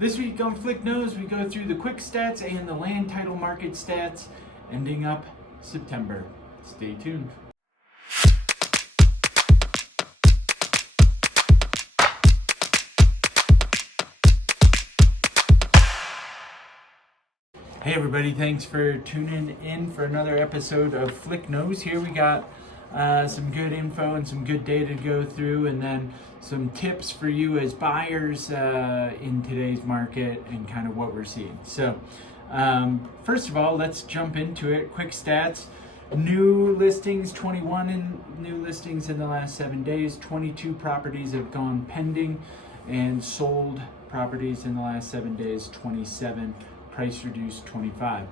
This week on Flick Knows, we go through the quick stats and the land title market stats, ending up September. Stay tuned. Hey everybody, thanks for tuning in for another episode of Flick Knows. Here we got some good info and some good data to go through, and then some tips for you as buyers in today's market and kind of what we're seeing. So first of all, let's jump into it. Quick stats. New listings, 21 new listings in the last 7 days. 22 properties have gone pending, and sold properties in the last 7 days, 27. Price reduced, 25.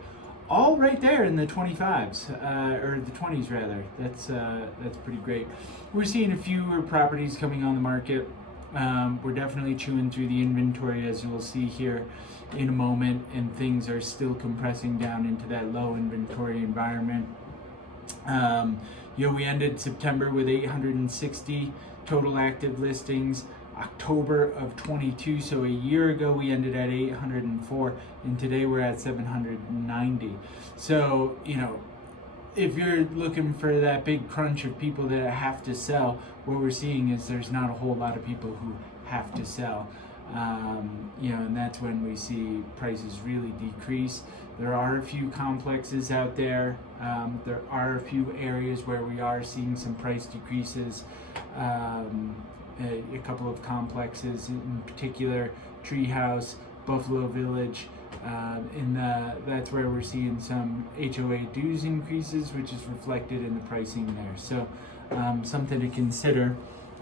All right there in the 25s, or the 20s rather. That's pretty great. We're seeing a fewer properties coming on the market. We're definitely chewing through the inventory, as you'll see here in a moment, and things are still compressing down into that low inventory environment. We ended September with 860 total active listings. October of 22, so a year ago we ended at 804, and today we're at 790. So, if you're looking for that big crunch of people that have to sell, what we're seeing is there's not a whole lot of people who have to sell. And that's when we see prices really decrease. There are a few complexes out there. There are a few areas where we are seeing some price decreases. A couple of complexes, in particular Treehouse, Buffalo Village, that's where we're seeing some HOA dues increases, which is reflected in the pricing there. So something to consider.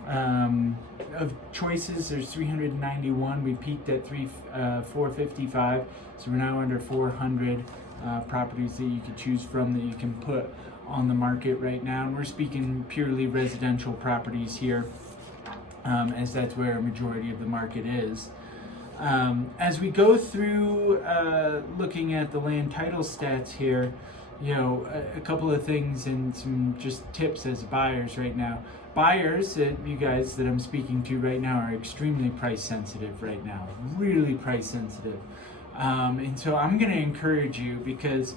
Of choices, there's 391. We peaked at 455, so we're now under 400 properties that you could choose from that you can put on the market right now. And we're speaking purely residential properties here, as that's where a majority of the market is. As we go through looking at the land title stats here, a couple of things and some just tips as buyers right now. Buyers, you guys that I'm speaking to right now, are extremely price sensitive right now, really price sensitive. And so I'm going to encourage you, because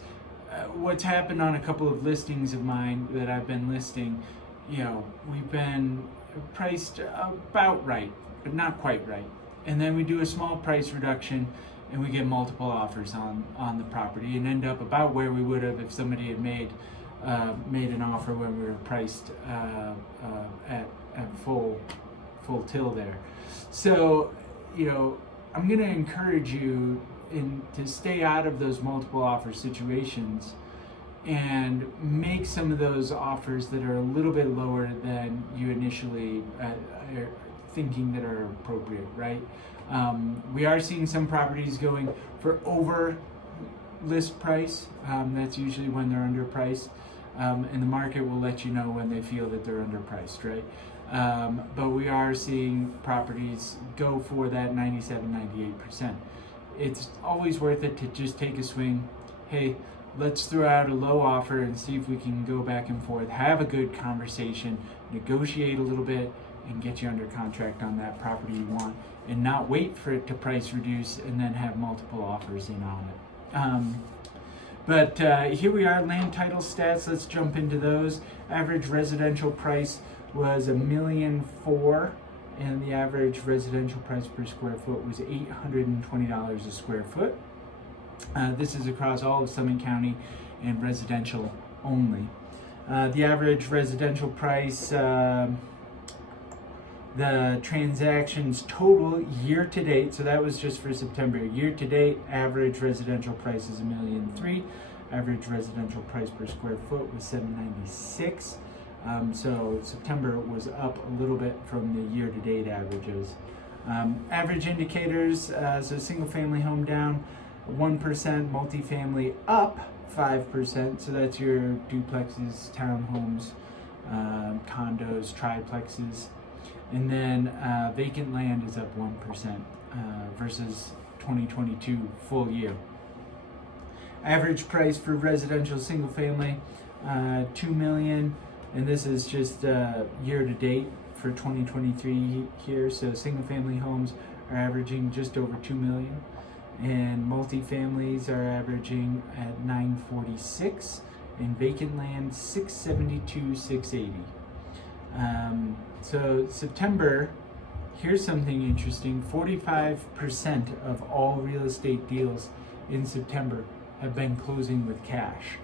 what's happened on a couple of listings of mine that I've been listing, we've been priced about right, but not quite right. And then we do a small price reduction and we get multiple offers on the property and end up about where we would have if somebody had made an offer when we were priced at full till there. So, I'm going to encourage you to stay out of those multiple offer situations and make some of those offers that are a little bit lower than you initially are thinking that are appropriate, right? We are seeing some properties going for over list price. That's usually when they're underpriced, and the market will let you know when they feel that they're underpriced, right? But we are seeing properties go for that 97-98%. It's always worth it to just take a swing. Hey, let's throw out a low offer and see if we can go back and forth, have a good conversation, negotiate a little bit, and get you under contract on that property you want, and not wait for it to price reduce and then have multiple offers in on it. But here we are, land title stats. Let's jump into those. Average residential price was $1.4 million, and the average residential price per square foot was $820 a square foot. This is across all of Summit County and residential only. The average residential price, the transactions total year to date, so that was just for September. Year to date, average residential price is $1.3 million. Average residential price per square foot was $796. So September was up a little bit from the year to date averages. Average indicators, so single family home down 1%, multifamily up 5%. So that's your duplexes, townhomes, condos, triplexes. And then vacant land is up 1% versus 2022 full year. Average price for residential single family, $2 million, and this is just year to date for 2023 here. So single family homes are averaging just over 2 million, and multifamilies are averaging at 946, and vacant land 672, 680. So September, here's something interesting: 45% of all real estate deals in September have been closing with cash,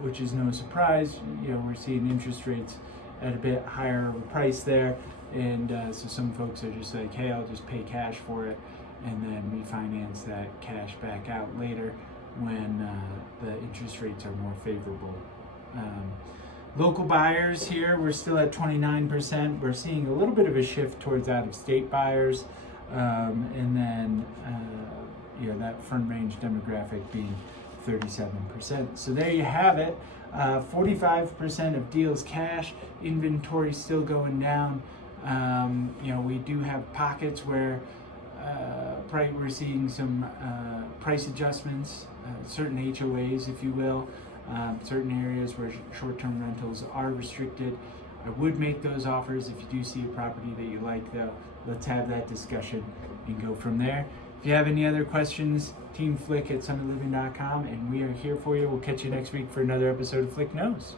which is no surprise. We're seeing interest rates at a bit higher of a price there, and so some folks are just like, hey, I'll just pay cash for it and then refinance that cash back out later when the interest rates are more favorable. Local buyers here, we're still at 29%. We're seeing a little bit of a shift towards out-of-state buyers, and then that front range demographic being 37%. So there you have it. 45% of deals cash. Inventory still going down. We do have pockets where we're seeing some price adjustments, certain HOAs, if you will. Certain areas where short-term rentals are restricted. I would make those offers if you do see a property that you like, though. Let's have that discussion and go from there. If you have any other questions, teamflick@summitliving.com, and we are here for you. We'll catch you next week for another episode of Flick Knows.